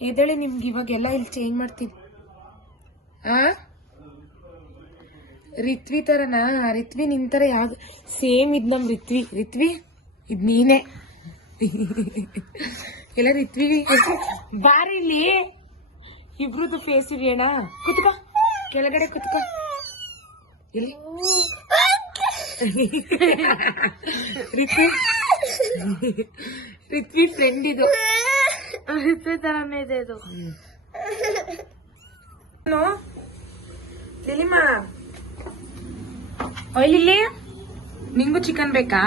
ಎದಳಿ ನಿಮ್ಗೆ ಇವಾಗೆಲ್ಲ ಇಲ್ಲಿ ಚೇಂಜ್ ಮಾಡ್ತೀನಿ. ಆ? ರಿತ್ವಿ ಥರನಾ ರಿತ್ವಿ ನಿನ್ ತರ ಯಾವ್ದು ಸೇಮ್ ಇದು ನಮ್ಮ ರಿತ್ವಿ. ರಿತ್ವಿ, ಇದು ನೀನೆ. ಎಲ್ಲ ರಿತ್ವಿ ಬಾರಿ ಇಲ್ಲಿ. ಇಬ್ರದ್ದು ಫೇಸ್ ಇದೆಯಣ್ಣ ಕುತ್ಕ. ಕೆಳಗಡೆ ಕುತ್ಕೋ. ಇಲ್ಲಿ. ರಿತ್ವಿ. ರಿತ್ವಿ ಫ್ರೆಂಡ್ ಇದು. ರಿತ್ವಿ ತರಾನೇ ಇದೆ ಇದು ಹಲೋ? ಲಿಲಿಮಾ? ಓಯ್ ಲಿಲಿ ನಿಂಗೂ ಚಿಕನ್ ಬೇಕಾ?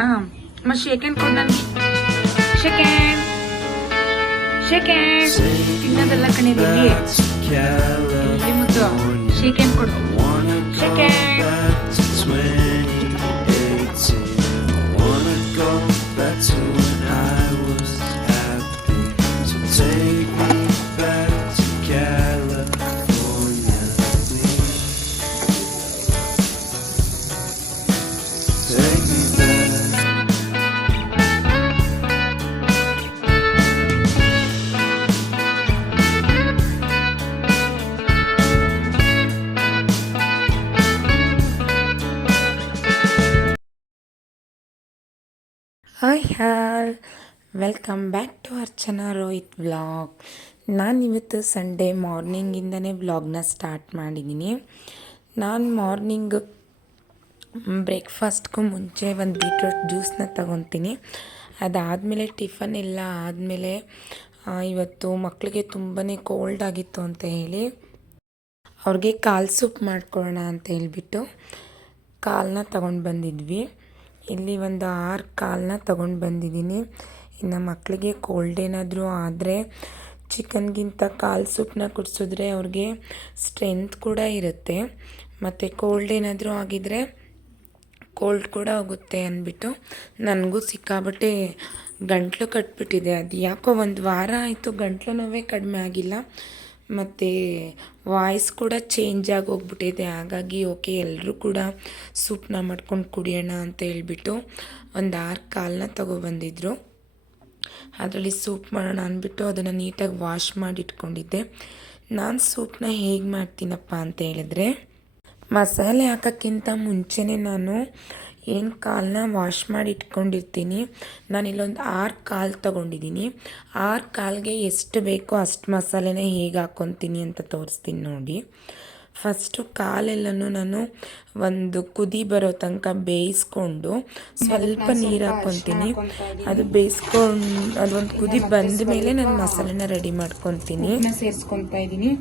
ಮ ಶೇಕೆನ್ ಕೊಡ್ ನನ್ಗೆ ಶೇಕೆನ್ ಶೇಕೆನ್ ತಿನ್ನೋದೆಲ್ಲ ಕಣೆ ಲಿಲ್ಲಿ. ಲಿಲ್ಲಿ ಮುದ್ದು. ಶೇಕೆನ್ ಕೊಡು. Shake hand hi all welcome back to Archana Rohit ನಾನು ಇವತ್ತು ಸಂಡೇ ಮಾರ್ನಿಂಗಿಂದನೇ ವ್ಲಾಗ್ನ ಸ್ಟಾರ್ಟ್ ಮಾಡಿದ್ದೀನಿ ನಾನು ಮಾರ್ನಿಂಗ್ ಬ್ರೇಕ್ಫಾಸ್ಟ್ಗೂ ಮುಂಚೆ ಒಂದು ಬೀಟ್ರೂಟ್ ಜ್ಯೂಸನ್ನ ತಗೊತೀನಿ. ಅದಾದಮೇಲೆ ಟಿಫನ್ ಎಲ್ಲ ಆದಮೇಲೆ ಇವತ್ತು ಮಕ್ಕಳಿಗೆ ತುಂಬಾ ಕೋಲ್ಡ್ ಆಗಿತ್ತು ಅಂತ ಹೇಳಿ ಅವ್ರಿಗೆ ಕಾಲು ಸೂಪ್ ಮಾಡ್ಕೊಳ್ಳೋಣ ಅಂತ ಹೇಳ್ಬಿಟ್ಟು ಕಾಲನ್ನ ತಗೊಂಡು ಬಂದಿದ್ವಿ. ಇಲ್ಲಿ ಒಂದು ಆರು ಕಾಲನ್ನ ತಗೊಂಡು ಬಂದಿದ್ದೀನಿ. ಇನ್ನು ಮಕ್ಕಳಿಗೆ ಕೋಲ್ಡ್ ಏನಾದರೂ ಆದರೆ ಚಿಕನ್ಗಿಂತ ಕಾಲು ಸೂಪ್ನ ಕುಡಿಸಿದ್ರೆ ಅವ್ರಿಗೆ ಸ್ಟ್ರೆಂತ್ ಕೂಡ ಇರುತ್ತೆ. ಮತ್ತು ಕೋಲ್ಡ್ ಏನಾದರೂ ಆಗಿದ್ರೆ ಕೋಲ್ಡ್ ಕೂಡ ಹೋಗುತ್ತೆ ಅಂದ್ಬಿಟ್ಟು ನನಗೂ ಸಿಕ್ಕಾಬಟ್ಟೆ ಗಂಟಲು ಕಟ್ಬಿಟ್ಟಿದೆ. ಅದು ಯಾಕೋ ಒಂದು ವಾರ ಆಯಿತು ಗಂಟ್ಲು ನೋವೇ ಕಡಿಮೆ ಆಗಿಲ್ಲ. ಮತ್ತು ವಾಯ್ಸ್ ಕೂಡ ಚೇಂಜ್ ಆಗಿ ಹೋಗ್ಬಿಟ್ಟಿದೆ ಹಾಗಾಗಿ ಓಕೆ ಎಲ್ಲರೂ ಕೂಡ ಸೂಪ್ನ ಮಾಡ್ಕೊಂಡು ಕುಡಿಯೋಣ ಅಂತ ಹೇಳ್ಬಿಟ್ಟು ಒಂದು ಆರು ಕಾಲನ್ನ ತೊಗೊಬಂದಿದ್ರು ಅದರಲ್ಲಿ ಸೂಪ್ ಮಾಡೋಣ ಅಂದ್ಬಿಟ್ಟು ಅದನ್ನು ನೀಟಾಗಿ ವಾಶ್ ಮಾಡಿ ಇಟ್ಕೊಂಡಿದ್ದೆ ನಾನು ಸೂಪ್ನ ಹೇಗೆ ಮಾಡ್ತೀನಪ್ಪ ಅಂತ ಹೇಳಿದ್ರೆ, ಮಸಾಲೆ ಹಾಕೋಕ್ಕಿಂತ ಮುಂಚೆನೇ ನಾನು ಏನು ಕಾಲನ್ನ ವಾಶ್ ಮಾಡಿ ಇಟ್ಕೊಂಡಿರ್ತೀನಿ. ನಾನು ಇಲ್ಲೊಂದು ಆರು ಕಾಲು ತೊಗೊಂಡಿದ್ದೀನಿ ಆರು ಕಾಲಿಗೆ ಎಷ್ಟು ಬೇಕೋ ಅಷ್ಟು ಮಸಾಲೆನ ಹೇಗೆ ಹಾಕ್ಕೊತೀನಿ ಅಂತ ತೋರಿಸ್ತೀನಿ ನೋಡಿ. ಫಸ್ಟು ಕಾಲೆಲ್ಲನೂ ನಾನು ಒಂದು ಕುದಿ ಬರೋ ತನಕ ಬೇಯಿಸ್ಕೊಂಡು ಸ್ವಲ್ಪ ನೀರು ಹಾಕ್ಕೊತೀನಿ ಅದು ಬೇಯಿಸ್ಕೊಂಡು ಅದೊಂದು ಕುದಿ ಬಂದ ಮೇಲೆ ನಾನು ಮಸಾಲೆನ ರೆಡಿ ಮಾಡ್ಕೊತೀನಿ. ಸೇರಿಸ್ಕೊತಾ ಇದ್ದೀನಿ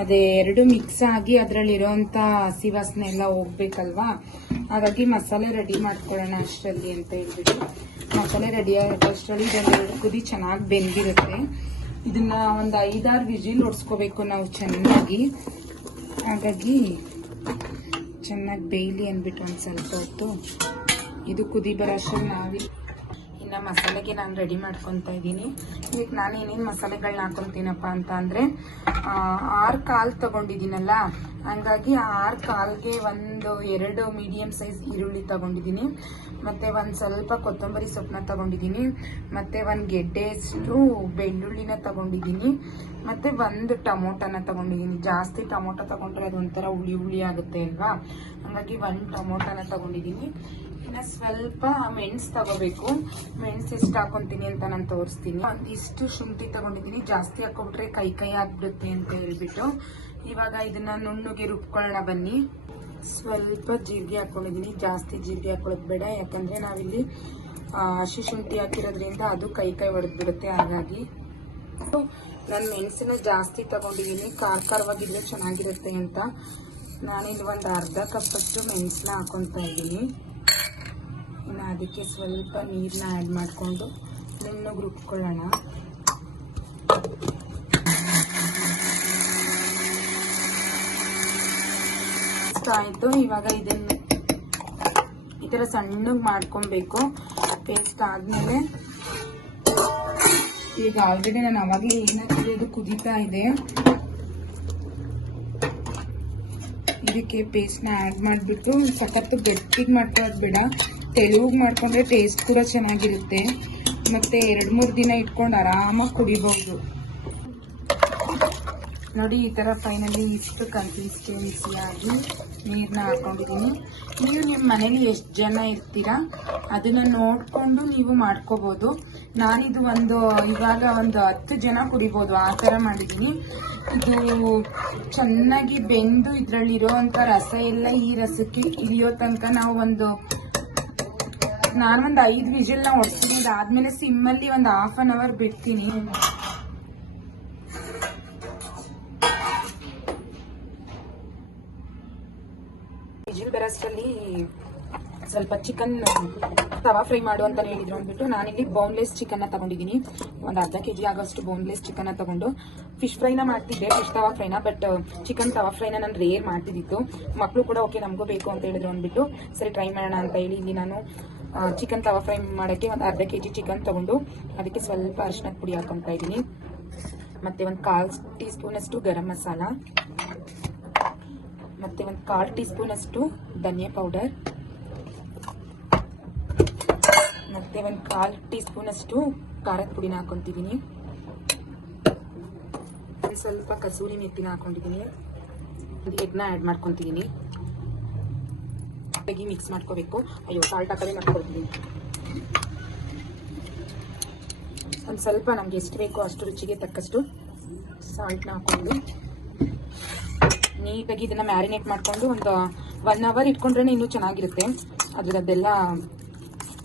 ಅದೇ ಎರಡು ಮಿಕ್ಸ್ ಆಗಿ ಅದರಲ್ಲಿರೋಂಥ ಹಸಿ ವಾಸನೆ ಎಲ್ಲ ಹೋಗ್ಬೇಕಲ್ವಾ? ಹಾಗಾಗಿ ಮಸಾಲೆ ರೆಡಿ ಮಾಡ್ಕೊಳ್ಳೋಣ ಅಷ್ಟರಲ್ಲಿ ಅಂತ ಹೇಳ್ಬಿಟ್ಟು. ಮಸಾಲೆ ರೆಡಿ ಅಷ್ಟರಲ್ಲಿ ಇದನ್ನು ಕುದಿ ಚೆನ್ನಾಗಿ ಬೆಂದಿರುತ್ತೆ. ಇದನ್ನ ಒಂದು ಐದಾರು ವಿಜಿಲ್ ಹೊಡ್ಸ್ಕೋಬೇಕು ನಾವು ಚೆನ್ನಾಗಿ. ಹಾಗಾಗಿ ಚೆನ್ನಾಗಿ ಬೇಯಲಿ ಅಂದ್ಬಿಟ್ಟು ಒಂದು ಸ್ವಲ್ಪ ಹೊತ್ತು. ಇದು ಕುದಿ ಬರೋ ಅಷ್ಟರಲ್ಲಿ ನಾವಿ ಇನ್ನು ಮಸಾಲೆಗೆ ನಾನು ರೆಡಿ ಮಾಡ್ಕೊತಾ ಇದ್ದೀನಿ. ಈಗ ನಾನು ಏನೇನು ಮಸಾಲೆಗಳನ್ನ ಹಾಕೊತೀನಪ್ಪ ಅಂತ ಅಂದರೆ ಆರು ಕಾಲು ತೊಗೊಂಡಿದ್ದೀನಲ್ಲ, ಹಂಗಾಗಿ ಆರು ಕಾಲ್ಗೆ ಒಂದು ಎರಡು ಮೀಡಿಯಮ್ ಸೈಜ್ ಈರುಳ್ಳಿ ತಗೊಂಡಿದ್ದೀನಿ. ಮತ್ತು ಒಂದು ಸ್ವಲ್ಪ ಕೊತ್ತಂಬರಿ ಸೊಪ್ಪನ್ನ ತೊಗೊಂಡಿದ್ದೀನಿ. ಮತ್ತು ಒಂದು ಗೆಡ್ಡೆಷ್ಟು ಬೆಳ್ಳುಳ್ಳಿನ ತಗೊಂಡಿದ್ದೀನಿ. ಮತ್ತು ಒಂದು ಟೊಮೊಟೊನ ತಗೊಂಡಿದ್ದೀನಿ. ಜಾಸ್ತಿ ಟೊಮೊಟೊ ತೊಗೊಂಡ್ರೆ ಅದೊಂಥರ ಹುಳಿ ಹುಳಿ ಆಗುತ್ತೆ ಅಲ್ವಾ? ಹಾಗಾಗಿ ಒಂದು ಟೊಮೊಟೊನ ತೊಗೊಂಡಿದ್ದೀನಿ. ಇನ್ನು ಸ್ವಲ್ಪ ಮೆಣಸು ತಗೋಬೇಕು. ಮೆಣಸು ಎಷ್ಟು ಹಾಕೊಂತೀನಿ ಅಂತ ನಾನು ತೋರಿಸ್ತೀನಿ. ಒಂದಿಷ್ಟು ಶುಂಠಿ ತಗೊಂಡಿದ್ದೀನಿ. ಜಾಸ್ತಿ ಹಾಕೊಬಿಟ್ರೆ ಕೈ ಕೈ ಆಗ್ಬಿಡುತ್ತೆ ಅಂತ ಹೇಳ್ಬಿಟ್ಟು. ಇವಾಗ ಇದನ್ನ ನುಣ್ಣಗೆ ರುಬ್ಕೊಳ್ಳೋಣ ಬನ್ನಿ. ಸ್ವಲ್ಪ ಜೀರಿಗೆ ಹಾಕೊಂಡಿದ್ದೀನಿ. ಜಾಸ್ತಿ ಜೀರಿಗೆ ಹಾಕೊಳ್ಳೋದು ಬೇಡ. ಯಾಕಂದರೆ ನಾವಿಲ್ಲಿ ಹಸಿ ಶುಂಠಿ ಹಾಕಿರೋದ್ರಿಂದ ಅದು ಕೈ ಕೈ ಹೊಡೆದ್ಬಿಡುತ್ತೆ ಹಾಗಾಗಿ ನಾನು ಮೆಣಸಿನ ಜಾಸ್ತಿ ತಗೊಂಡಿದ್ದೀನಿ. ಖಾರ ಖಾರವಾಗಿದ್ರೆ ಚೆನ್ನಾಗಿರುತ್ತೆ ಅಂತ. ನಾನಿಲ್ಲಿ ಒಂದು ಅರ್ಧ ಕಪ್ಪಷ್ಟು ಮೆಣಸನ್ನ ಹಾಕೊತಾ ಇದ್ದೀನಿ. ಇನ್ನು ಅದಕ್ಕೆ ಸ್ವಲ್ಪ ನೀರನ್ನ ಆ್ಯಡ್ ಮಾಡಿಕೊಂಡು ನುಣ್ಣಗೆ ರುಬ್ಕೊಳ್ಳೋಣ ಆಯ್ತು ಆಯಿತು, ಇವಾಗ ಇದನ್ನ ಈ ಥರ ಸಣ್ಣಗೆ ಮಾಡ್ಕೊಬೇಕು. ಪೇಸ್ಟ್ ಆದಮೇಲೆ ಈಗ ಆಲ್ರೆಡಿ ನಾನು ಅವಾಗಲೇ ಏನಾಗ್ತದೆ ಅದು ಕುದೀತಾ ಇದೆ. ಇದಕ್ಕೆ ಪೇಸ್ಟ್ನ ಆ್ಯಡ್ ಮಾಡಿಬಿಟ್ಟು ಸಖತ್ತು ಗಟ್ಟಿಗೆ ಮಾಡ್ಕೊಳ್ಳೋದು ಬೇಡ. ತೆಳುಗೆ ಮಾಡ್ಕೊಂಡ್ರೆ ಟೇಸ್ಟ್ ಕೂಡ ಚೆನ್ನಾಗಿರುತ್ತೆ. ಮತ್ತೆ ಎರಡು ಮೂರು ದಿನ ಇಟ್ಕೊಂಡು ಆರಾಮಾಗಿ ಕುಡಿಬಹುದು ನೋಡಿ, ಈ ಥರ ಫೈನಲಿ ಇಷ್ಟು ಕನ್ಸಿಸ್ಟೆನ್ಸಿಯಾಗಿ ನೀರನ್ನ ಹಾಕೊಂಡಿದ್ದೀನಿ. ನೀವು ನಿಮ್ಮ ಮನೇಲಿ ಎಷ್ಟು ಜನ ಇರ್ತೀರಾ? ಅದನ್ನ ನೋಡಿಕೊಂಡು ನೀವು ಮಾಡ್ಕೋಬೋದು. ನಾನಿದು ಒಂದು, ಇವಾಗ ಒಂದು ಹತ್ತು ಜನ ಕುಡಿಬೋದು. ಆ ಥರ ಮಾಡಿದ್ದೀನಿ. ಇದು ಚೆನ್ನಾಗಿ ಬೆಂದು ಇದರಲ್ಲಿರೋವಂಥ ರಸ ಎಲ್ಲ ಈ ರಸಕ್ಕೆ ಇಳಿಯೋ ತನಕ ನಾವು ಒಂದು ನಾನೊಂದು ಐದು ವಿಜಿಲ್ನ ಹೊಡ್ತೀನಿ ಅದಾದ್ಮೇಲೆ ಸಿಮ್ಮಲ್ಲಿ ಒಂದು ಹಾಫ್ ಅನ್ ಅವರ್ ಬಿಡ್ತೀನಿ. ವಿಜಿಲ್ ಬೆರಸ್ಟಲ್ಲಿ ಸ್ವಲ್ಪ ಚಿಕನ್ ತವಾ ಫ್ರೈ ಮಾಡು ಅಂತ ಹೇಳಿದ್ರು ಅಂದ್ಬಿಟ್ಟು ನಾನಿಲ್ಲಿ ಬೋನ್ಲೆಸ್ ಚಿಕನ್ನ ತಗೊಂಡಿದ್ದೀನಿ ಒಂದು ಅರ್ಧ ಕೆ ಜಿ ಆಗೋಷ್ಟು ಬೋನ್ಲೆಸ್ ಚಿಕನ್ನ ತಗೊಂಡು ಫಿಶ್ ಫ್ರೈನ ಮಾಡ್ತಿದ್ದೆ ಫಿಶ್ ತವಾ ಫ್ರೈನ ಬಟ್ ಚಿಕನ್ ತವಾ ಫ್ರೈನ ನಾನು ರೇರ್ ಮಾಡ್ತಿದ್ದಿತ್ತು. ಮಕ್ಕಳು ಕೂಡ ಓಕೆ ನಮಗೂ ಬೇಕು ಅಂತ ಹೇಳಿದ್ರು ಅಂದ್ಬಿಟ್ಟು ಸರಿ ಟ್ರೈ ಮಾಡೋಣ ಅಂತ ಹೇಳಿ ಇಲ್ಲಿ ನಾನು ಚಿಕನ್ ತವಾ ಫ್ರೈ ಮಾಡೋಕ್ಕೆ ಒಂದು ಅರ್ಧ ಕೆ ಜಿ ಚಿಕನ್ ತೊಗೊಂಡು ಅದಕ್ಕೆ ಸ್ವಲ್ಪ ಅರಿಶಿನದ ಪುಡಿ ಹಾಕೊತಾ ಇದ್ದೀನಿ. ಮತ್ತೆ ಒಂದು ಕಾಲು ಟೀ ಸ್ಪೂನಷ್ಟು ಗರಂ ಮಸಾಲ. ಮತ್ತೆ ಒಂದು ಕಾಲು ಟೀ ಸ್ಪೂನಷ್ಟು ಧನಿಯಾ ಪೌಡರ್ ಮತ್ತೆ ಒಂದು ಕಾಲು ಟೀ ಸ್ಪೂನಷ್ಟು ಖಾರದ ಪುಡಿನ ಹಾಕೊತಿದ್ದೀನಿ. ಸ್ವಲ್ಪ ಕಸೂರಿ ಮೆತ್ತಿನ ಹಾಕೊಂಡಿದ್ದೀನಿ. ಎಗ್ನ ಆ್ಯಡ್ ಮಾಡ್ಕೊತಿದ್ದೀನಿ. ತೆಗಿ ಮಿಕ್ಸ್ ಮಾಡ್ಕೋಬೇಕು. ಅಯ್ಯೋ ಸಾಲ್ಟ್ ಹಾಕೋದೇ ಮಾಡ್ಕೊಳ್ತೀನಿ. ಒಂದು ಸ್ವಲ್ಪ ನಮ್ಗೆ ಎಷ್ಟು ಬೇಕೋ ಅಷ್ಟು ರುಚಿಗೆ ತಕ್ಕಷ್ಟು ಸಾಲ್ಟ್ನ ಹಾಕ್ಕೊಂಡು ನೀಟಾಗಿ ಇದನ್ನು ಮ್ಯಾರಿನೇಟ್ ಮಾಡಿಕೊಂಡು ಒಂದು ಒನ್ ಅವರ್ ಇಟ್ಕೊಂಡ್ರೆ ಇನ್ನೂ ಚೆನ್ನಾಗಿರುತ್ತೆ. ಅದರದ್ದೆಲ್ಲ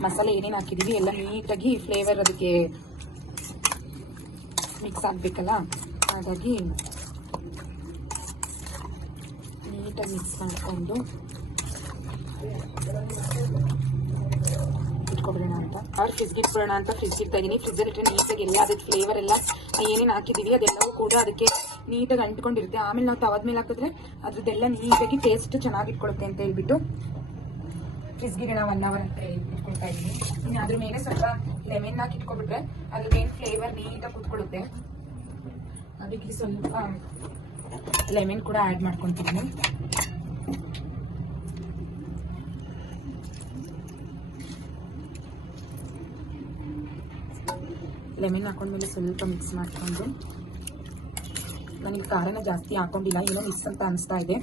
ಮಸಾಲೆ ಏನೇನು ಹಾಕಿದೀವಿ, ಎಲ್ಲ ನೀಟಾಗಿ ಫ್ಲೇವರ್ ಅದಕ್ಕೆ ಮಿಕ್ಸ್ ಆಗಬೇಕಲ್ಲ? ಹಾಗಾಗಿ ನೀಟಾಗಿ ಮಿಕ್ಸ್ ಮಾಡಿಕೊಂಡು ಇಟ್ಕೊಬಿಡೋಣ ಅಂತ. ಅವ್ರು ಫ್ರಿಜ್ಗೆ ಇಟ್ಬಿಡೋಣ ಅಂತ ಫ್ರಿಜ್ಗೆ ಇಡ್ತಾ ಫ್ರಿಜ್ಜಲ್ಲಿ ಇಟ್ಟರೆ ನೀಟಾಗಿ ಎಲ್ಲ ಅದ್ರ ಫ್ಲೇವರ್ ಎಲ್ಲ ಏನೇನು ಹಾಕಿದ್ದೀವಿ ಅದೆಲ್ಲವೂ ಕೂಡ ಅದಕ್ಕೆ ನೀಟಾಗಿ ಅಂಟ್ಕೊಂಡಿರುತ್ತೆ. ಆಮೇಲೆ ನಾವು ತವದ ಮೇಲೆ ಹಾಕಿದ್ರೆ ಅದ್ರದ್ದೆಲ್ಲ ನೀಟಾಗಿ ಟೇಸ್ಟ್ ಚೆನ್ನಾಗಿ ಇಟ್ಕೊಳುತ್ತೆ ಅಂತ ಹೇಳ್ಬಿಟ್ಟು ಫ್ರಿಜ್ಗೆ ನಾವು ಒನ್ ಅವರ್ ಅಂತ ಇಟ್ಕೊಳ್ತಾ ಇದ್ದೀನಿ ಇನ್ನು ಅದ್ರ ಮೇಲೆ ಸ್ವಲ್ಪ ಲೆಮನ್ ಹಾಕಿ ಇಟ್ಕೊಬಿಟ್ರೆ ಅದ್ರದ್ದೇನು ಫ್ಲೇವರ್ ನೀಟಾಗಿ ಕುತ್ಕೊಳ್ಳುತ್ತೆ ಅದಕ್ಕೆ ಸ್ವಲ್ಪ ಲೆಮನ್ ಕೂಡ ಆ್ಯಡ್ ಮಾಡ್ಕೊತೀನಿ ಲೆಮನ್ ಹಾಕೊಂಡ್ಮೇಲೆ ಸ್ವಲ್ಪ ಮಿಕ್ಸ್ ಮಾಡಿಕೊಂಡು. ನನಗೆ ಖಾರನ ಜಾಸ್ತಿ ಹಾಕೊಂಡಿಲ್ಲ, ಏನೋ ಮಿಸ್ ಅಂತ ಅನಿಸ್ತಾ ಇದೆ.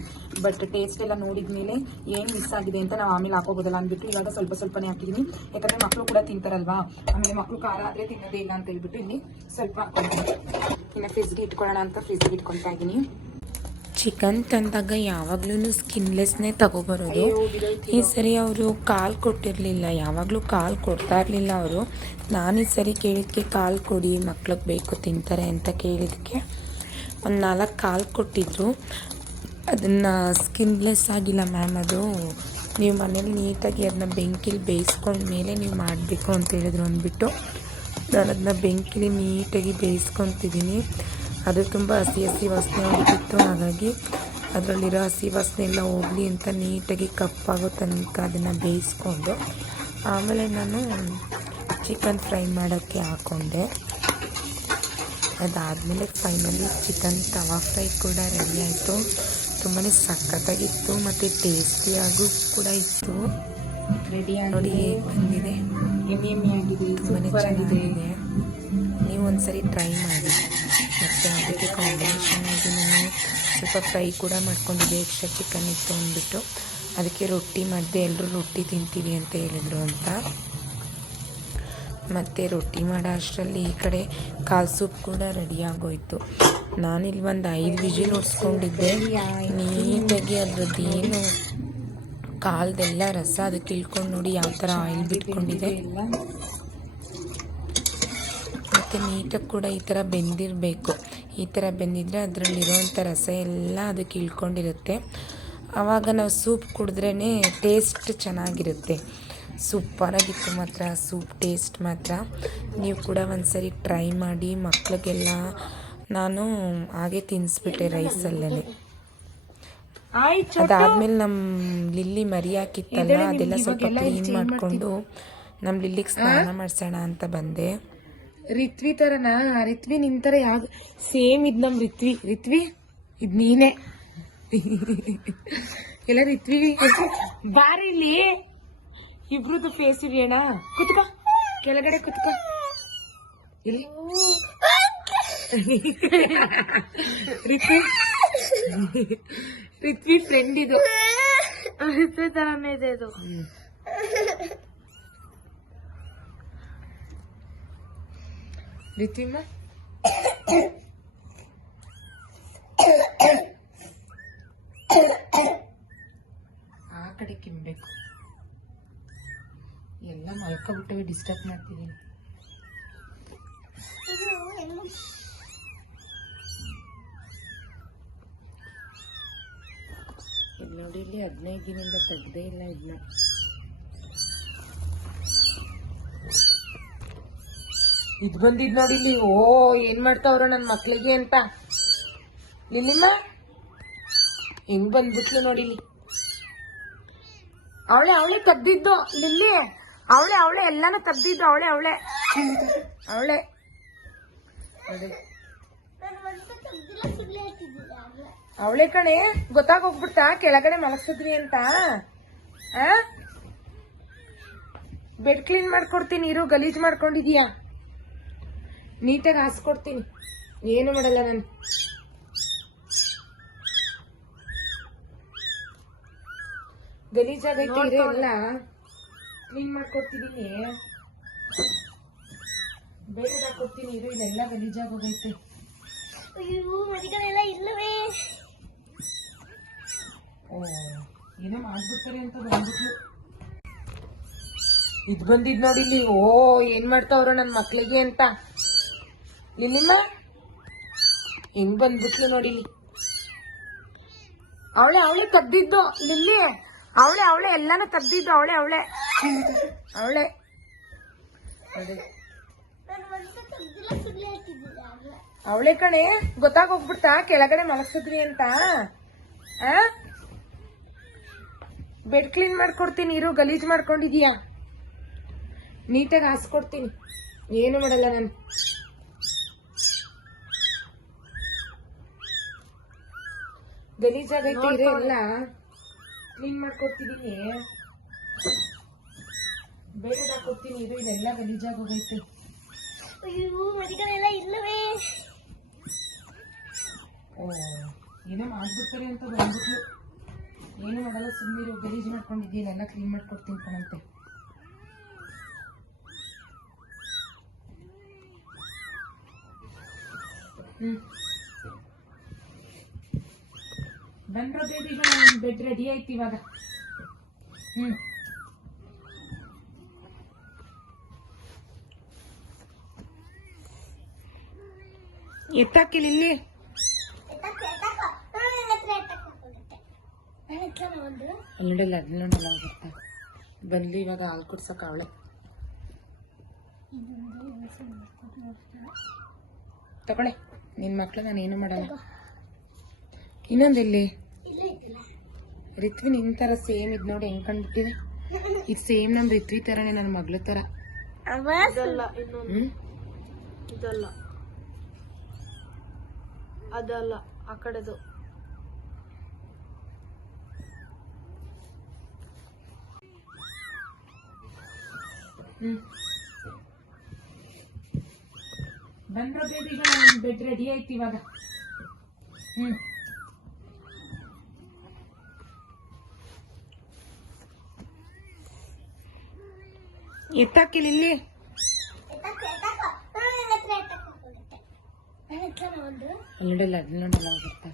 ಬಟ್ ಟೇಸ್ಟ್ ಎಲ್ಲ ನೋಡಿದ ಮೇಲೆ ಏನು ಮಿಸ್ ಆಗಿದೆ ಅಂತ ನಾವು ಆಮೇಲೆ ಹಾಕೋಬೋದಲ್ಲ ಅಂದ್ಬಿಟ್ಟು ಇವಾಗ ಸ್ವಲ್ಪ ಸ್ವಲ್ಪನೇ ಹಾಕಿದ್ದೀನಿ ಯಾಕಂದರೆ ಮಕ್ಕಳು ಕೂಡ ತಿಂತಾರಲ್ವಾ? ಆಮೇಲೆ ಮಕ್ಕಳು ಖಾರ ಆದರೆ ತಿನ್ನೋದೇ ಇಲ್ಲ ಅಂತ ಹೇಳ್ಬಿಟ್ಟು ಇಲ್ಲಿ ಸ್ವಲ್ಪ ಇನ್ನು ಫ್ರಿಜ್ಗೆ ಇಟ್ಕೊಳ್ಳೋಣ ಅಂತ ಫ್ರಿಜ್ಗೆ ಇಟ್ಕೊಳ್ತಾ ಇದ್ದೀನಿ. ಚಿಕನ್ ತಂದಾಗ ಯಾವಾಗ್ಲೂ ಸ್ಕಿನ್ಲೆಸ್ನೇ ತಗೊಬರೋದು. ಈ ಸರಿ ಅವರು ಕಾಲು ಕೊಟ್ಟಿರಲಿಲ್ಲ, ಯಾವಾಗಲೂ ಕಾಲು ಕೊಡ್ತಾ ಇರಲಿಲ್ಲ ಅವರು. ನಾನು ಈ ಸರಿ ಕೇಳಿದ್ದಕ್ಕೆ ಕಾಲು ಕೊಡಿ, ಮಕ್ಳಿಗೆ ಬೇಕು ತಿಂತಾರೆ ಅಂತ ಕೇಳಿದ್ದಕ್ಕೆ ಒಂದು ನಾಲ್ಕು ಕಾಲು ಕೊಟ್ಟಿದ್ರು. ಅದನ್ನು ಸ್ಕಿನ್ಲೆಸ್ ಆಗಿಲ್ಲ ಮ್ಯಾಮ್ ಅದು. ನೀವು ಮನೇಲಿ ನೀಟಾಗಿ ಅದನ್ನ ಬೆಂಕಿಲಿ ಬೇಯಿಸ್ಕೊಂಡ ಮೇಲೆ ನೀವು ಮಾಡಬೇಕು ಅಂತ ಹೇಳಿದ್ರು ಅಂದ್ಬಿಟ್ಟು. ನಾನು ಅದನ್ನ ಬೆಂಕಿಲಿ ನೀಟಾಗಿ ಬೇಯಿಸ್ಕೊತಿದ್ದೀನಿ. ಅದು ತುಂಬ ಹಸಿ ಹಸಿ ವಾಸನೆ ಹೋಗ್ತಿತ್ತು. ಹಾಗಾಗಿ ಅದರಲ್ಲಿರೋ ಹಸಿ ವಾಸನೆ ಎಲ್ಲ ಹೋಗಲಿ ಅಂತ ನೀಟಾಗಿ ಕಪ್ಪಾಗೋ ತನಕ ಅದನ್ನು ಬೇಯಿಸ್ಕೊಂಡು ಆಮೇಲೆ ನಾನು ಚಿಕನ್ ಫ್ರೈ ಮಾಡೋಕ್ಕೆ ಹಾಕ್ಕೊಂಡೆ ಅದಾದಮೇಲೆ ಫೈನಲಿ ಚಿಕನ್ ತವಾ ಫ್ರೈ ಕೂಡ ರೆಡಿ ಆಯಿತು. ತುಂಬಾ ಸಖತ್ತಾಗಿತ್ತು ಮತ್ತು ಟೇಸ್ಟಿಯಾಗೂ ಕೂಡ ಇತ್ತು. ರೆಡಿ ನೋಡಿ ಹೇಗೆ ಬಂದಿದೆ. ತುಂಬಾ ಚೆನ್ನಾಗಿದೆ. ನೀವು ಒಂದ್ಸರಿ ಟ್ರೈ ಮಾಡಿ. ಮತ್ತು ಅದಕ್ಕೆ ಕಾಂಬಿನೇಷನ್ ಆಗಿ ನಾನು ಸ್ವಲ್ಪ ಫ್ರೈ ಕೂಡ ಮಾಡ್ಕೊಂಡಿದ್ದೆ. ಎಕ್ಸ್ಟ್ರಾ ಚಿಕನ್ ಇತ್ತು ಅಂದ್ಬಿಟ್ಟು. ಅದಕ್ಕೆ ರೊಟ್ಟಿ ಮಾಡಿದೆ. ಎಲ್ಲರೂ ರೊಟ್ಟಿ ತಿಂತೀವಿ ಅಂತ ಹೇಳಿದರು ಅಂತ. ಮತ್ತು ರೊಟ್ಟಿ ಮಾಡೋ ಅಷ್ಟರಲ್ಲಿ ಈ ಕಡೆ ಕಾಲು ಸೂಪ್ ಕೂಡ ರೆಡಿ ಆಗೋಯ್ತು. ನಾನಿಲ್ಲಿ ಒಂದು ಐದು ವಿಜಿಲ್ ಹೊಡ್ಸ್ಕೊಂಡಿದ್ದೆ ನೀಟಾಗಿ ಏನು ಕಾಲ್ದೆಲ್ಲ ರಸ ಅದಕ್ಕೆ ಇಳ್ಕೊಂಡು ನೋಡಿ ಯಾವ ಥರ ಆಯಿಲ್ ಬಿಟ್ಕೊಂಡಿದೆ. ಮತ್ತು ನೀಟಾಗಿ ಕೂಡ ಈ ಥರ ಬೆಂದಿರಬೇಕು. ಈ ಥರ ಬೆಂದಿದ್ರೆ ಅದರಲ್ಲಿರೋವಂಥ ರಸ ಎಲ್ಲ ಅದಕ್ಕೆ ಇಳ್ಕೊಂಡಿರುತ್ತೆ. ಆವಾಗ ನಾವು ಸೂಪ್ ಕುಡಿದ್ರೇ ಟೇಸ್ಟ್ ಚೆನ್ನಾಗಿರುತ್ತೆ. ಸೂಪರಾಗಿತ್ತು ಮಾತ್ರ ಸೂಪ್ ಟೇಸ್ಟ್ ಮಾತ್ರ. ನೀವು ಕೂಡ ಒಂದ್ಸರಿ ಟ್ರೈ ಮಾಡಿ ಮಕ್ಳಿಗೆಲ್ಲ ನಾನು ಹಾಗೆ ತಿನ್ನಿಸ್ಬಿಟ್ಟೆ ರೈಸಲ್ಲೇ ಅದಾದ್ಮೇಲೆ ನಮ್ಮ ಲಿಲ್ಲಿ ಮರಿ ಹಾಕಿತ್ತಲ್ಲ ಅದೆಲ್ಲ ಸ್ವಲ್ಪ ಕ್ಲೀನ್ ಮಾಡಿಕೊಂಡು ನಮ್ಮ ಲಿಲ್ಲಿಗೆ ಸ್ನಾನ ಮಾಡಿಸೋಣ ಅಂತ ಬಂದೆ. ರಿತ್ವಿ ಥರನಾ ರಿತ್ವಿ ನಿನ್ ತರ ಯಾವ ಸೇಮ್ ಇದ್ ನಮ್ ರಿತ್ವಿ. ರಿತ್ವಿ ಇದ್ ನೀನೆ. ಎಲ್ಲ ರಿತ್ವಿ ಬಾರಿ ಇಲ್ಲಿ. ಇಬ್ರದ್ದು ಫೇಸ್ ಇದೆಯಣ್ಣ ಕುತ್ಕ. ಕೆಳಗಡೆ ಕುತ್ಕ. ಇಲ್ಲಿ. ರಿತ್ವಿ. ರಿತ್ವಿ ಫ್ರೆಂಡ್ ಇದು. ರಿತ್ವಿ ತರ ಇದೆ ಇದು. ರಿತ್ವಿಮ್ಮ ಆ ಕಡೆ ಕಿಮ್ಬೇಕು ಎಲ್ಲ ಮಲ್ಕೊಬಿಟ್ಟು ಡಿಸ್ಟರ್ಬ್ ಮಾಡ್ತಿದ್ದೀನಿ ನೋಡಿ ಇಲ್ಲಿ ಹದಿನೈದು ದಿನದಿಂದ ತೆಗ್ದೇ ಇಲ್ಲ ಇದನ್ನ ಇದ್ ಬಂದಿದ್ ನೋಡಿ ಇಲ್ಲಿ ಓ, ಏನ್ ಮಾಡ್ತಾವ್ರ ನನ್ ಮಕ್ಳಿಗೆ ಅಂತ? ಇಲ್ಲಿಮ್ಮ? ಹೆಂಗ್ ಬಂದ್ಬಿಟ್ಲು ನೋಡಿ. ಅವಳೆ ಅವಳೆ ತೆಗ್ದಿದ್ದು ಲಿಲ್ಲಿ. ಅವಳೆ ಅವಳೆ, ಎಲ್ಲಾನು ತೆಗ್ದಿದ್ದು ಅವಳೆ ಅವಳೆ. ಅವಳೆ. ಅವಳೆ ಕಣೆ, ಗೊತ್ತಾಗೋಗ್ಬಿಡ್ತಾ? ಕೆಳಗಡೆ ಮಲಗ್ಸಿದ್ರಿ ಅಂತ. ಬೆಡ್ ಕ್ಲೀನ್ ಮಾಡ್ಕೊಡ್ತೀನಿ, ಇರು, ಗಲೀಜ್ ಮಾಡ್ಕೊಂಡಿದೀಯಾ? ನೀಟಾಗಿ ಹಾಸ್ಕೊಡ್ತೀನಿ. ಏನು ಮಾಡಲ್ಲ ನಾನು. ಗಲೀಜಾಗೈತೆ ಎಲ್ಲ ಕ್ಲೀನ್ ಮಾಡ್ಕೊಡ್ತಿದ್ದೀನಿ ಬೇರೆ ಹಾಕೊಡ್ತೀನಿ ಇರು ಇಲ್ಲೆಲ್ಲ ಗಲೀಜಾಗ ಹೋಗೈತೆ. ಓ ಏನೋ ಮಾಡ್ಬಿಡ್ತಾರೆ ಅಂತ ಬಂದ್ಬಿಟ್ಟು ಇದು ಬಂದಿದ್ ನೋಡಿ ಇಲ್ಲಿ ಓ ಏನ್ ಮಾಡ್ತಾವ್ರ ನನ್ನ ಮಕ್ಳಿಗೆ ಅಂತ. ಇಲ್ಲಿಮ್ಮ? ಹೆಂಗ್ ಬಂದ್ಬಿಟ್ಲು ನೋಡಿ. ಅವಳೆ ಅವಳೆ ತದ್ದಿದ್ದು ಲಿಲ್ಲಿ ಅವಳೆ ಅವಳೆ, ಎಲ್ಲಾನು ತದ್ದಿದ್ದು ಅವಳೆ ಅವಳೆ. ಅವಳೆ. ಅವಳೆ ಕಣೆ, ಗೊತ್ತಾಗೋಗ್ಬಿಡ್ತಾ? ಕೆಳಗಡೆ ಮಲಗ್ಸಿದ್ರಿ ಅಂತ. ಆ? ಬೆಡ್ ಕ್ಲೀನ್ ಮಾಡ್ಕೊಡ್ತೀನಿ, ಇರು, ಗಲೀಜ್ ಮಾಡ್ಕೊಂಡಿದೀಯಾ? ನೀಟಾಗಿ ಹಾಸ್ಕೊಡ್ತೀನಿ. ಏನು ಮಾಡಲ್ಲ ನಾನು. ಗಲೀಜಾಗೈತೆ ಇರೇ ಎಲ್ಲ. ಕ್ಲೀನ್ ಮಾಡ್ಕೊತಿದೀನಿ ಬೇರೆ ಹಾಕೊಡ್ತೀನಿ ಇದು ಇದೆಲ್ಲ ಗಲೀಜಾಗೋಗೈತೆ ಅಯ್ಯೋ ಮರಿಗಳೆಲ್ಲ ಇಲ್ಲವೇ. ಏನೋ ಮಾಡ್ಬಿಡ್ತಾರೆ ಅಂತ ಬಂದ್ಬಿಟ್ಟು ಏನು ಮಾಡಲ್ಲ ಸುಮ್ಮನೆ ಗಲೀಜು ಮಾಡ್ಕೊಂಡಿದ್ದೀನಿ ಎಲ್ಲ ಕ್ಲೀನ್ ಮಾಡ್ಕೊಡ್ತೀನಿ ಕಣಂತೆ. ಹ್ಮ್ ಬಂದ್ರ ಬೇಬಿ ಬೆಡ್ ರೆಡಿ ಆಯ್ತು ಇವಾಗ. ಹ್ಞೂ ಎತ್ತಾಕಿಲ್ಲ ಇಲ್ಲಿ? ನೋಡಿಲ್ಲ ಬರ್ತಾ. ಬಂದ್ಲಿ ಇವಾಗ ಹಾಲು ಕುಡ್ಸಕ್ ಅವಳೆ. ತಗೊಳೆ ನಿನ್ ಮಕ್ಳು ನಾನು ಏನು ಮಾಡಲ್ಲ. ಇನ್ನೊಂದೆಲ್ಲಿ ರಿತ್ವಿ ನಿನ್ ತರ ಸೇಮ್ ಇದ್ ನೋಡಿ ಹೆಂಗ್ ಕಂಡ್ಬಿಟ್ಟಿದೆ ಇದು ಸೇಮ್ ನಮ್ ರಿತ್ವಿ ತರನೇ ನನ್ನ ಮಗ್ಳ ತರ. ಇದಲ್ಲ ಇದಲ್ಲ. ಅದಲ್ಲ ಆ ಕಡೆದು. ಹ್ಮ್. ಬಂದ್ರ ಬೇಬಿ ಬೆಡ್ ರೆಡಿ ಆಯ್ತು ಇವಾಗ. ಹ್ಮ್. ಎತ್ತಾಕಿಲ್ಲ ಇಲ್ಲಿ ನೋಡಿಲ್ಲ ಅದನ್ನೊಂದಲ್ಲ ಬಂದು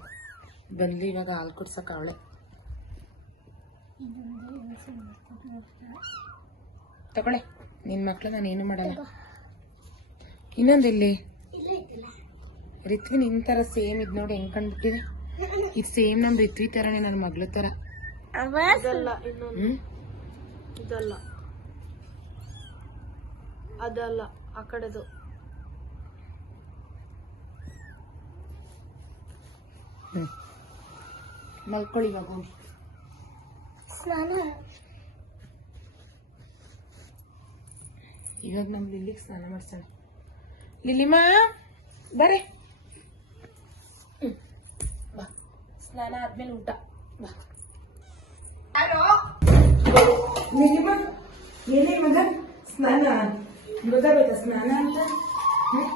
ಬಂದ್ಲಿ ಇವಾಗ ಹಾಲು ಕುಡ್ಸಕ್ ಅವಳೆ. ತಗೊಳೆ ನಿನ್ ಮಕ್ಳು ನಾನು ಏನು ಮಾಡಲ್ಲ. ಇನ್ನೊಂದೆಲ್ಲಿ? ರಿತ್ವಿ ನಿನ್ ತರ ಸೇಮ್ ಇದ್ ನೋಡಿ ಹೆಂಗ್ ಕಂಡ್ಬಿಟ್ಟಿದೆ. ಇದು ಸೇಮ್ ನಮ್ ರಿತ್ವಿ ತರನೇ ನನ್ನ ಮಗ್ಳ ಇನ್ನೊಂದು. ಹ್ಮ್? ಇದಲ್ಲ. ಅದಲ್ಲ ಆ ಕಡೆದು. ಮಲ್ಕೊಳ್ಳಿ ಇವಾಗ ಹೋಗಿ ಇವಾಗ ನಮ್ ಲಿಲ್ಲಿಗೆ ಸ್ನಾನ ಮಾಡ್ಸೋಣ. ಲಿಲ್ಲಿಮಾ ಬರೇ. ಬಾ. ಸ್ನಾನ ಆದ್ಮೇಲೆ ಊಟ. ಬಾ. ಲಿಲ್ಲಿಮಾ ಏನೇ ಮಗ? ಸ್ನಾನ ಗೊತ್ತಾಗೋಯ್ತಾ ಸ್ನಾನ ಅಂತ ಹ್ಮ್?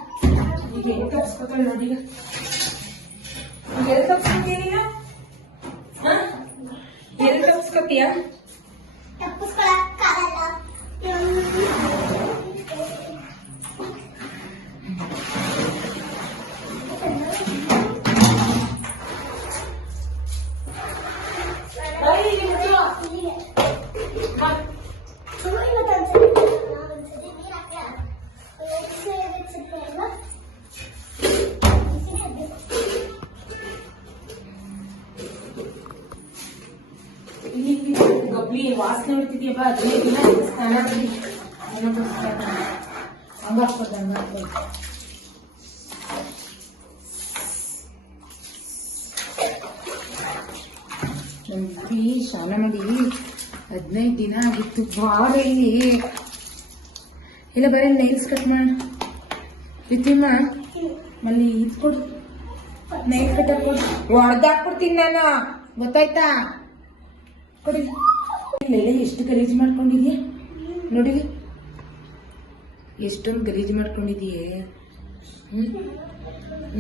ಈಗ ಈಗ ಎಲ್ಲಿ ತಪ್ಸ್ಕೊತಾಳೆ ನೋಡಿ ಈಗ ಈಗ ಎಲ್ಲಿ ತಪ್ಸ್ಕೊತೀಯ ನೀನು ಹಾ? ಎಲ್ಲಿ ತಪ್ಸ್ಕೊತೀಯ ಗಬ್ಲಿ ವಾಸನೆ ಹೊಡ್ತಿದ್ಯಾ ಬಾ ಹದಿನೈದು ದಿನ ಸ್ನಾನ ಮಾಡಿ ಸ್ನಾನ ಮಾಡಿಸ್ತಾ ಹಂಗ ಹಾಕ್ಬೋದು ಹಂಗ ಹಾಕ್ಬೋದು ನಮ್ ಹುಡ್ಗಿ ಸ್ನಾನ ಮಾಡಿ ಹದಿನೈದು ದಿನ ಆಗಿತ್ತು ಬಾಳ ಇಲ್ಲಿ ಇಲ್ಲ ಬರೀ ನೈಲ್ಸ್ ಕಟ್ ಮಾಡೋಣ ಪ್ರೀತಿಮ್ಮ ಮಲ್ಲಿ ಇದು ಕೊಡು. ನೈಲ್ ಕಟ್ಟರ್ ಕೊಡು. ಹೊಡ್ದಾಕ್ಬಿಡ್ತೀನಿ ನಾನು. ಗೊತ್ತಾಯ್ತಾ? ಕೊಡಿ. ಇಲ್ಲೆಲ್ಲ ಎಷ್ಟು ಗಲೀಜ್ ಮಾಡ್ಕೊಂಡಿದ್ಯಾ? ನೋಡಿ. ಎಷ್ಟೊಂದು ಗಲೀಜ್ ಮಾಡ್ಕೊಂಡಿದೀಯ?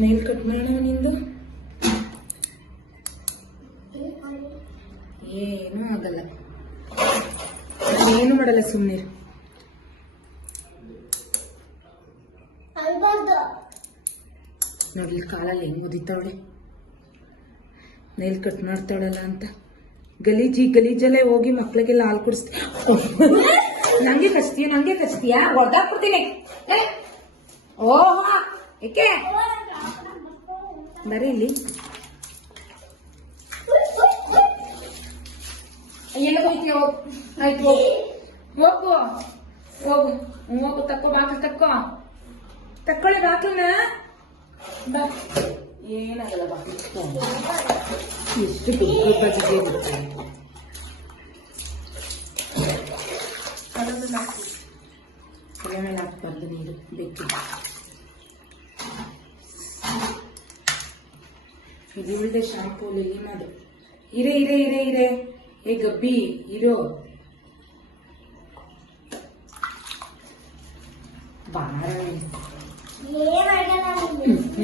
ನೈಲ್ ಕಟ್ ಮಾಡೋಣ ನಿಂದು. ಏನೂ ಆಗಲ್ಲ. ಏನು ಮಾಡಲ್ಲ ಸುಮ್ಮನೆ ನೋಡ್ಲಿ ಕಾಲಲ್ಲಿ ಹೆಂಗ್ ಓದಿತಾವಳೆ? ನೈಲ್ ಕಟ್ ಮಾಡ್ತಾಳಲ್ಲ ಅಂತ. ಗಲೀಜಿ ಗಲೀಜಲ್ಲೇ ಹೋಗಿ ಮಕ್ಳಿಗೆಲ್ಲ ಹಾಲು ಕುಡಿಸ್ತೀಯ ನಂಗೆ ಕಚ್ತೀಯ ನಂಗೆ ಕಚ್ತೀಯ? ಹೊಡ್ದಾಕ್ಬಿಡ್ತೀನಿ ಏ, ಓಹೋ ಏಕೆ? ಬರೀ ಇಲ್ಲಿ. ಹೋಗ್ತೀಯ? ಹೋಗು. ಆಯ್ತು ಹೋಗು. ಹೋಗು. ಹೋಗು. ತಕ್ಕೋ ಬಾಕಲ್ ತಕ್ಕೋ. ತಕ್ಕೊಳ್ಳಿ ಬಾಕಲ್ನ ಏನಾಗಲ್ಲ ಬಾಕಲ್ ತಕ್ಕೋ. ಎಷ್ಟು ದೊಡ್ಡ ಬಗೆಗೆ ಇರುತ್ತೆ ತಲೆ ಮೇಲೆ ಹಾಕ್ಬಾರ್ದು ನೀರು ಬೆಕ್ಕಿ ಇದು ಇಳ್ದೆ ಶಾಂಪೂ ಲಿಲಿ ಮಾಡು ಇರೆ ಇರೆ ಇರೆ ಇರೆ ಏ ಗಬ್ಬಿ ಇರೋ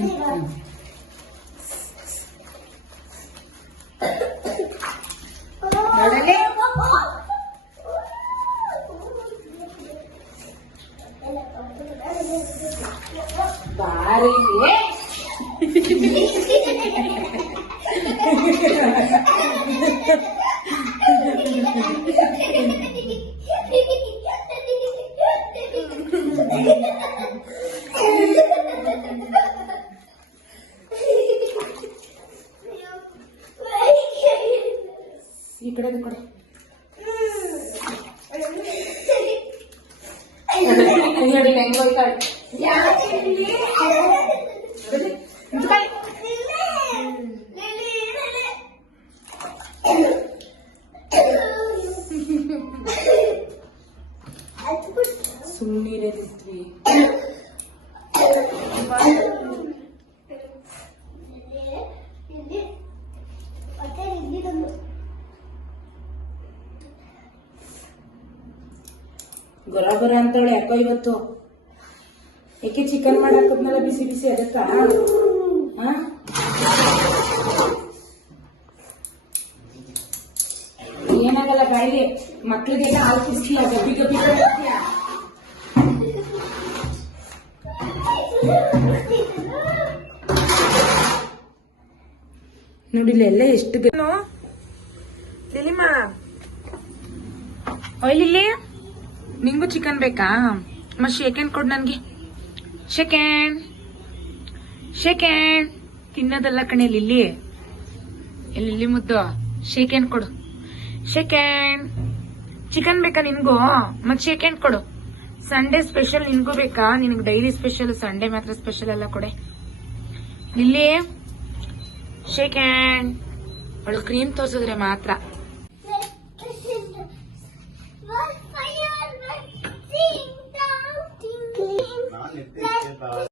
been through. ಗೊರ ಗೊರ ಅಂತವಳೆ ಯಾಕೋ ಇವತ್ತು ಏಕೆ ಚಿಕನ್ ಮಾಡಾಕದ್ನಲ್ಲ ಬಿಸಿ ಬಿಸಿ ಅದಕ್ಕ ಹಾ ಏನಾಗಲ್ಲ ಬಾಯಿಗೆ ಮಕ್ಳಿಗೆಲ್ಲ ಹಾಲು ಕುಡಿಸ್ತೀಯ ಗಬ್ಬಿ ಗಬ್ಬಿ ಕೊಡ್ತೀಯ ನೋಡಿ ಇಲ್ಲೆಲ್ಲ ಎಷ್ಟು ಲಿಲಿಮಾ? ಓಯ್ ಲಿಲ್ಲಿ. ನಿಂಗೂ ಚಿಕನ್ ಬೇಕಾ? ಮತ್ತೆ ಶೇಕೆಂಡ್ ಕೊಡು ನನಗೆ. ಶೇಕೆಂಡ್ ಶೇಕೆಂಡ್ ತಿನ್ನೋದಲ್ಲ ಕಣೆ ಲಿಲ್ಲಿ. ಲಿಲ್ಲಿ ಮುದ್ದು ಶೇಕೆಂಡ್ ಕೊಡು. ಶೇಕೆಂಡ್ ಚಿಕನ್ ಬೇಕಾ ನಿನ್ಗೂ? ಮತ್ತೆ ಶೇಕೆಂಡ್ ಕೊಡು. ಸಂಡೇ ಸ್ಪೆಷಲ್ ನಿನ್ಗೂ ಬೇಕಾ? ನಿನಗೆ ಡೈಲಿ ಸ್ಪೆಷಲ್ ಸಂಡೇ ಮಾತ್ರ ಸ್ಪೆಷಲ್ ಎಲ್ಲ ಕೊಡೆ. Lilly. chicken. O el cliente se dramatra.